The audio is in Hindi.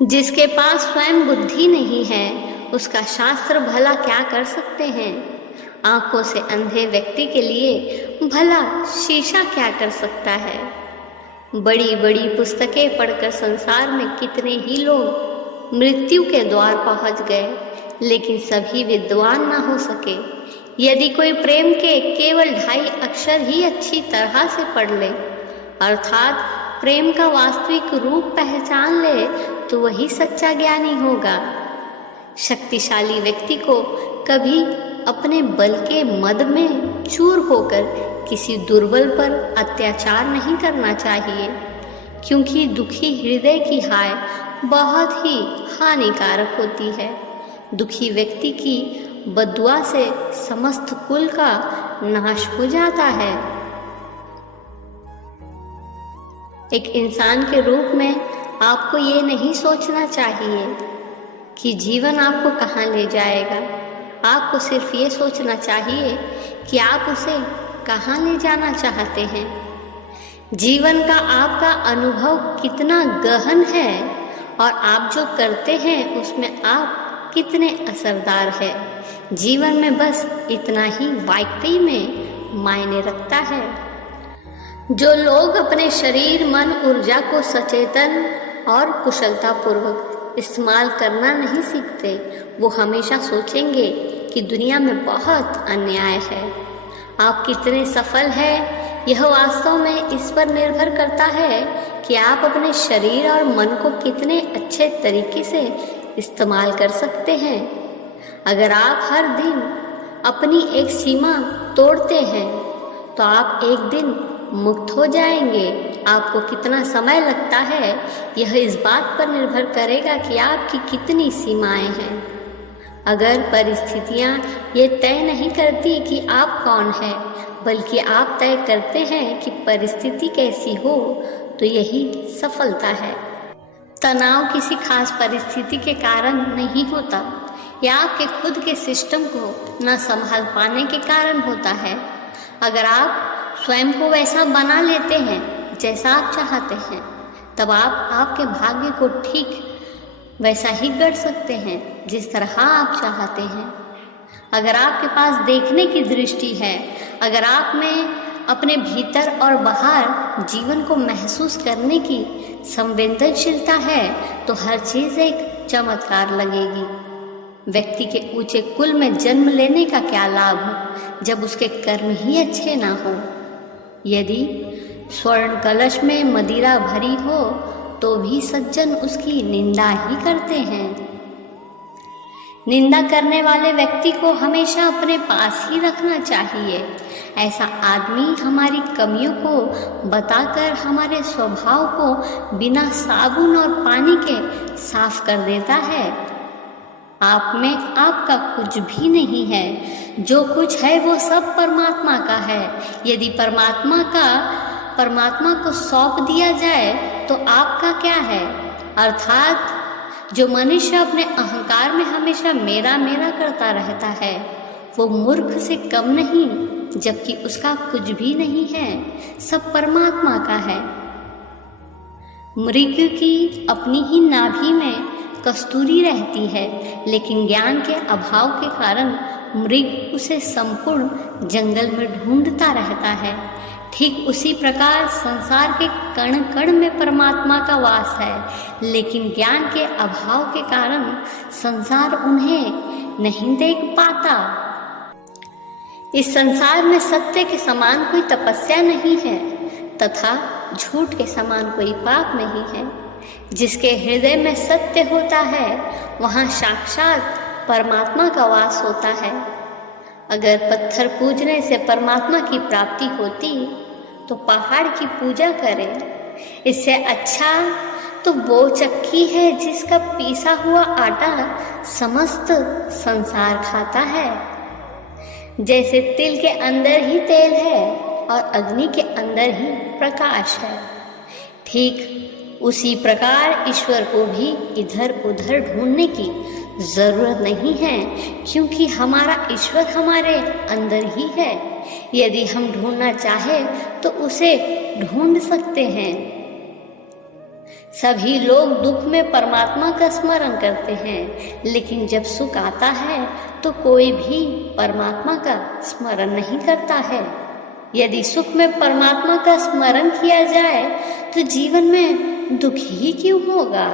जिसके पास स्वयं बुद्धि नहीं है उसका शास्त्र भला क्या कर सकते हैं। आंखों से अंधे व्यक्ति के लिए भला शीशा क्या कर सकता है। बड़ी बड़ी पुस्तकें पढ़कर संसार में कितने ही लोग मृत्यु के द्वार पहुंच गए, लेकिन सभी विद्वान ना हो सके। यदि कोई प्रेम के केवल 2.5 अक्षर ही अच्छी तरह से पढ़ ले, अर्थात प्रेम का वास्तविक रूप पहचान ले, तो वही सच्चा ज्ञानी होगा। शक्तिशाली व्यक्ति को कभी अपने बल के मद में चूर होकर किसी दुर्बल पर अत्याचार नहीं करना चाहिए, क्योंकि दुखी हृदय की हाय बहुत ही हानिकारक होती है। दुखी व्यक्ति की बद्दुआ से समस्त कुल का नाश हो जाता है। एक इंसान के रूप में आपको ये नहीं सोचना चाहिए कि जीवन आपको कहाँ ले जाएगा। आपको सिर्फ ये सोचना चाहिए कि आप उसे कहाँ ले जाना चाहते हैं। जीवन का आपका अनुभव कितना गहन है और आप जो करते हैं उसमें आप कितने असरदार है। जीवन में बस इतना ही वाकई में मायने रखता है। जो लोग अपने शरीर मन ऊर्जा को सचेतन और कुशलतापूर्वक इस्तेमाल करना नहीं सीखते, वो हमेशा सोचेंगे कि दुनिया में बहुत अन्याय है। आप कितने सफल हैं यह वास्तव में इस पर निर्भर करता है कि आप अपने शरीर और मन को कितने अच्छे तरीके से इस्तेमाल कर सकते हैं। अगर आप हर दिन अपनी एक सीमा तोड़ते हैं तो आप एक दिन मुक्त हो जाएंगे। आपको कितना समय लगता है यह इस बात पर निर्भर करेगा कि आपकी कितनी सीमाएं हैं। अगर परिस्थितियां ये तय नहीं करती कि आप कौन हैं, बल्कि आप तय करते हैं कि परिस्थिति कैसी हो, तो यही सफलता है। तनाव किसी खास परिस्थिति के कारण नहीं होता, यह आपके खुद के सिस्टम को न संभाल पाने के कारण होता है। अगर आप स्वयं को वैसा बना लेते हैं जैसा आप चाहते हैं, तब आप आपके भाग्य को ठीक वैसा ही गढ़ सकते हैं जिस तरह आप चाहते हैं। अगर आपके पास देखने की दृष्टि है, अगर आप में अपने भीतर और बाहर जीवन को महसूस करने की संवेदनशीलता है, तो हर चीज़ एक चमत्कार लगेगी। व्यक्ति के ऊंचे कुल में जन्म लेने का क्या लाभ जब उसके कर्म ही अच्छे ना हो। यदि स्वर्ण कलश में मदिरा भरी हो तो भी सज्जन उसकी निंदा ही करते हैं। निंदा करने वाले व्यक्ति को हमेशा अपने पास ही रखना चाहिए। ऐसा आदमी हमारी कमियों को बताकर हमारे स्वभाव को बिना साबुन और पानी के साफ कर देता है। आप में आपका कुछ भी नहीं है, जो कुछ है वो सब परमात्मा का है। यदि परमात्मा को सौंप दिया जाए तो आपका क्या है। अर्थात जो मनुष्य अपने अहंकार में हमेशा मेरा मेरा करता रहता है, वो मूर्ख से कम नहीं, जबकि उसका कुछ भी नहीं है, सब परमात्मा का है। मृग की अपनी ही नाभि में कस्तूरी रहती है, लेकिन ज्ञान के अभाव के कारण मृग उसे संपूर्ण जंगल में ढूंढता रहता है। ठीक उसी प्रकार संसार के कण कण में परमात्मा का वास है, लेकिन ज्ञान के अभाव के कारण संसार उन्हें नहीं देख पाता। इस संसार में सत्य के समान कोई तपस्या नहीं है तथा झूठ के समान कोई पाप नहीं है। जिसके हृदय में सत्य होता है वहाँ साक्षात परमात्मा का वास होता है। अगर पत्थर पूजने से परमात्मा की प्राप्ति होती तो पहाड़ की पूजा करें। इससे अच्छा तो वो चक्की है जिसका पीसा हुआ आटा समस्त संसार खाता है। जैसे तिल के अंदर ही तेल है और अग्नि के अंदर ही प्रकाश है, ठीक उसी प्रकार ईश्वर को भी इधर उधर ढूंढने की जरूरत नहीं है, क्योंकि हमारा ईश्वर हमारे अंदर ही है। यदि हम ढूंढना चाहे तो उसे ढूंढ सकते हैं। सभी लोग दुख में परमात्मा का स्मरण करते हैं, लेकिन जब सुख आता है तो कोई भी परमात्मा का स्मरण नहीं करता है। यदि सुख में परमात्मा का स्मरण किया जाए तो जीवन में दुख ही क्यों होगा।